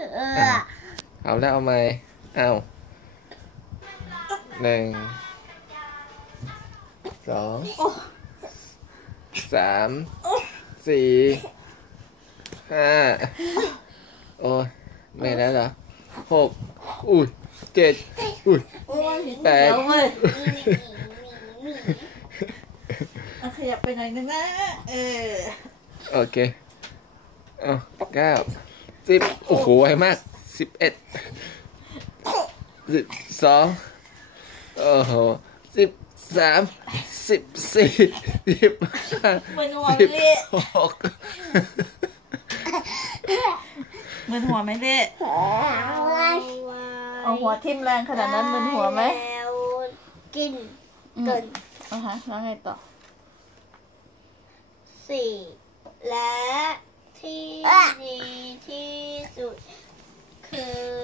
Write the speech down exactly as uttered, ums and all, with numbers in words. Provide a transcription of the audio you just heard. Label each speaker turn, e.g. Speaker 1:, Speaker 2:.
Speaker 1: เอาแล้วเอาไหมเอาหนึ่งสองสามสี่ห้าโอ้ยไม่แล้วเหรอหกอุ้ยเจ็ดอุ้ยแปด
Speaker 2: ขยับไปหน่อยนึงนะเออ
Speaker 1: โอเคเอาเก้าสิบโอ้โหไวมากสิบเอ็ดสิบสองโอ้โหสิบสามสิบสี่สิบห้าสิบหก
Speaker 2: มึนหัวไหมเด็กเอาหัวทิ่มแรงขนาดนั้นมึนหัวไหม
Speaker 3: กินเกิน
Speaker 2: อ่ะฮะแล้วไงต่อ
Speaker 3: สี่และที่ดีที่สุดคือ